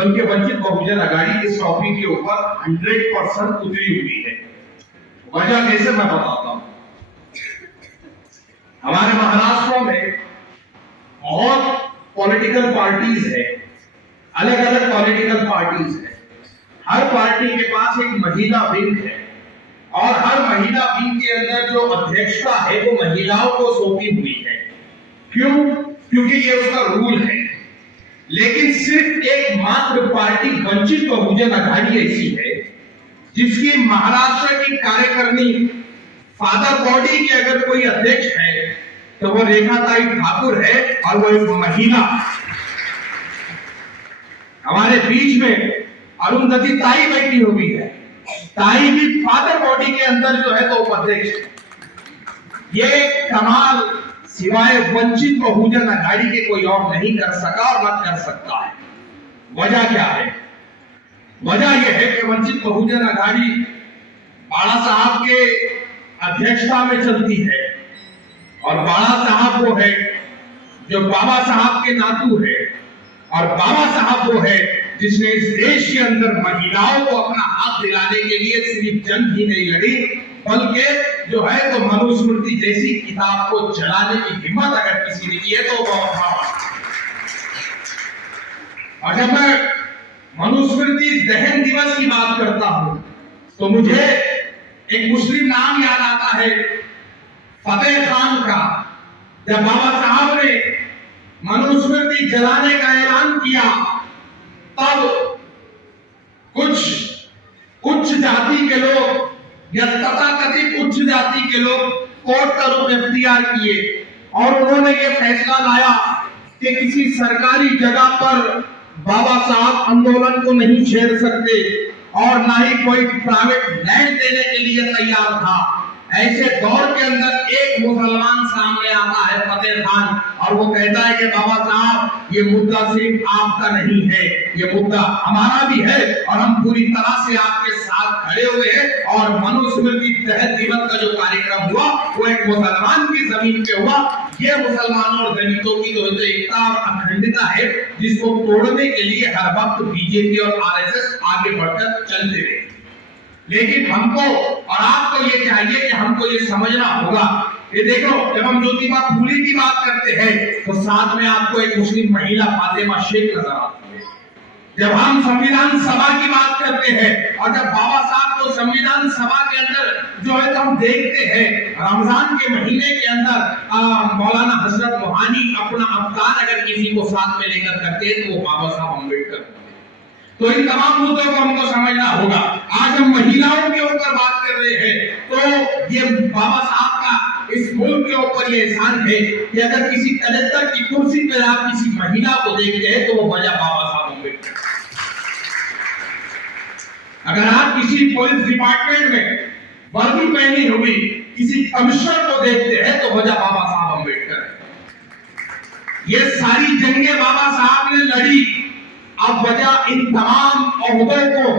बल्कि वंचित बहुजन अघाड़ी इस टॉपिक के ऊपर 100% उतरी हुई है। वजह कैसे मैं बताता हूं। हमारे महाराष्ट्र में बहुत पॉलिटिकल पार्टीज है, अलग अलग पॉलिटिकल पार्टीज है। हर पार्टी के पास एक महिला विंग है और हर महिला विंग के अंदर जो अध्यक्षता है वो महिलाओं को सौंपी हुई है। क्यों? क्योंकि ये उसका रूल है। लेकिन सिर्फ एकमात्र पार्टी वंचित बहुजन अघाड़ी ऐसी है जिसकी महाराष्ट्र की कार्यकारिणी फादर बॉडी की अगर कोई अध्यक्ष है तो वो रेखाताई ठाकुर है और वो एक महिला। हमारे बीच में अरुंधति ताई बैठी हुई है। ताई भी फादर बॉडी के अंदर जो है तो उपाध्यक्ष। ये कमाल सिवाय वंचित बहुजन अघाड़ी के कोई और नहीं कर सका और मत कर सकता है। वजह क्या है? वजह यह है कि वंचित बहुजन अघाड़ी बाला साहब के अध्यक्षता में चलती है और बाला साहब वो है जो बाबा साहब के नातू है और बाबा साहब वो है जिसने इस देश के अंदर महिलाओं को अपना हाथ दिलाने के लिए सिर्फ जंग ही नहीं लड़ी बल्कि जो है तो मनुस्मृति जैसी किताब को जलाने की हिम्मत अगर किसी ने की है तो बहुत बड़ा। और जब मैं मनुस्मृति दहन दिवस की बात करता हूं तो मुझे एक मुस्लिम नाम याद आता है, फतेह खान का। जब बाबा साहब ने मनुस्मृति जलाने का ऐलान किया तब कुछ उच्च जाति के लोग या तथाकथित उच्च जाति के लोग कोर्ट का रुख इख्तियार किए और उन्होंने ये फैसला लाया कि किसी सरकारी जगह पर बाबा साहब आंदोलन को नहीं छेड़ सकते और ना ही कोई प्राइवेट लैंड देने के लिए तैयार था। ऐसे दौर के अंदर एक मुसलमान सामने आता है, फतेह खान, और वो कहता है कि बाबा साहब ये मुद्दा सिर्फ आपका नहीं है, ये मुद्दा हमारा भी है और हम पूरी तरह से आपके साथ खड़े हुए हैं। और मनुस्मृति दहन दिवस का जो कार्यक्रम हुआ वो एक मुसलमान की जमीन पे हुआ। ये मुसलमानों और दलितों की जो एकता और अखंडता है जिसको तोड़ने के लिए हर वक्त बीजेपी और आरएसएस आगे बढ़कर चलते रहे। लेकिन हमको और आपको ये चाहिए कि हमको ये समझना होगा। ये देखो, जब हम ज्योतिबा फूले की बात करते हैं तो साथ में आपको एक मुस्लिम महिला फातिमा शेख नजर आती है। जब हम संविधान सभा की बात करते हैं और जब बाबा साहब को संविधान सभा के अंदर जो है तो हम देखते हैं रमजान के महीने के अंदर मौलाना हजरत मोहानी अपना अवतार अगर किसी को साथ में लेकर करते हैं तो वो बाबा साहब अम्बेडकर। तो इन तमाम मुद्दों को हमको समझना होगा। आज हम महिलाओं के ऊपर बात कर रहे हैं तो ये बाबा साहब का इस मुल्क के ऊपर ये एहसान है कि अगर किसी कलेक्टर की कुर्सी पर आप किसी महिला को देखते हैं तो वो वजह बाबा साहब अम्बेडकर। अगर आप किसी पुलिस डिपार्टमेंट में वर्दी पहनी हुई किसी कमिश्नर को देखते हैं तो वजह बाबा साहब अम्बेडकर है। ये सारी जंगें बाबा साहब ने लड़ी। अब वजह इन तमाम ओहदों को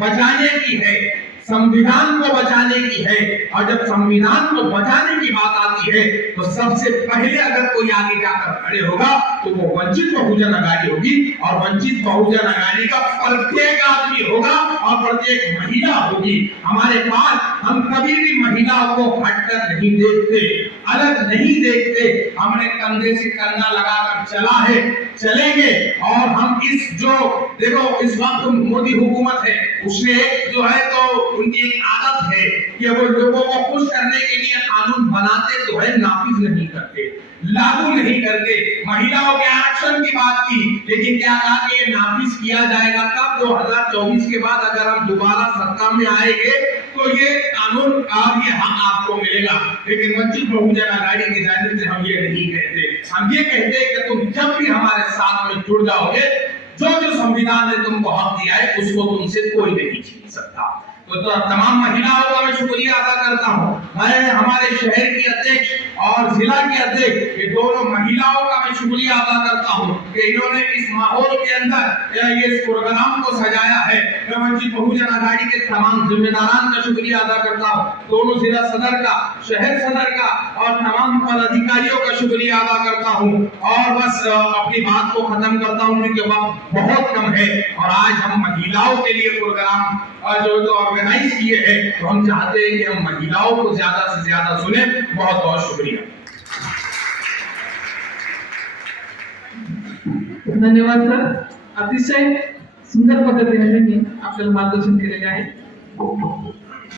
बचाने की है, संविधान को बचाने की है। और जब संविधान को बचाने की बात आती है तो सबसे पहले अगर कोई आगे जाकर खड़े होगा तो वो वंचित बहुजन अघाड़ी होगी। और वंचित बहुजन अघाड़ी का प्रत्येक आदमी होगा और प्रत्येक महिला होगी। हमारे पास हम कभी भी महिलाओं को हटकर नहीं देखते, अलग नहीं देखते। हमने कंधे से कंधा लगाकर चला है, चलेंगे। और हम इस जो देखो इस वक्त मोदी हुकूमत है उसने जो है तो उनकी एक आदत है कि वो लोगों को खुश करने के लिए कानून बनाते तो है, नाफिज नहीं करते, लागू नहीं करते। महिलाओं के आरक्षण की बात की लेकिन क्या कहा कि ये नाफिज किया जाएगा कब? 2024 के बाद अगर हम दोबारा सत्ता में आएंगे तो ये कानून और ये हक आपको मिलेगा। लेकिन वंचित बहुजन अघाड़ी की जानिब से हम ये नहीं कहते। हम ये कहते हैं कि तुम जब भी हमारे साथ में जुड़ जाओगे जो जो संविधान ने तुमको हक दिया है उसको तुमसे कोई नहीं छीन सकता। तो तमाम महिलाओं का मैं शुक्रिया अदा करता हूँ। मैं हमारे शहर की अध्यक्ष और जिला के अध्यक्ष ये दोनों महिलाओं का मैं शुक्रिया अदा करता हूँ कि इन्होंने इस माहौल के अंदर ये इस प्रोग्राम को सजाया है। मैं वंचित बहुजन अघाड़ी के तमाम जिम्मेदारान का शुक्रिया अदा करता हूँ, दोनों जिला सदर का, शहर सदर का और तमाम पदाधिकारियों का शुक्रिया अदा करता हूँ। और बस अपनी बात को खत्म करता हूँ क्योंकि वक्त बहुत कम है और और आज हम महिलाओं के लिए प्रोग्राम जो ऑर्गेनाइज किए हैं, तो हम चाहते हैं कि हम महिलाओं को ज्यादा से ज्यादा सुने। बहुत बहुत शुक्रिया। धन्यवाद सर, अतिशय सुंदर पद्धतीने त्यांनी आपल्याला मार्गदर्शन केलेले आहे।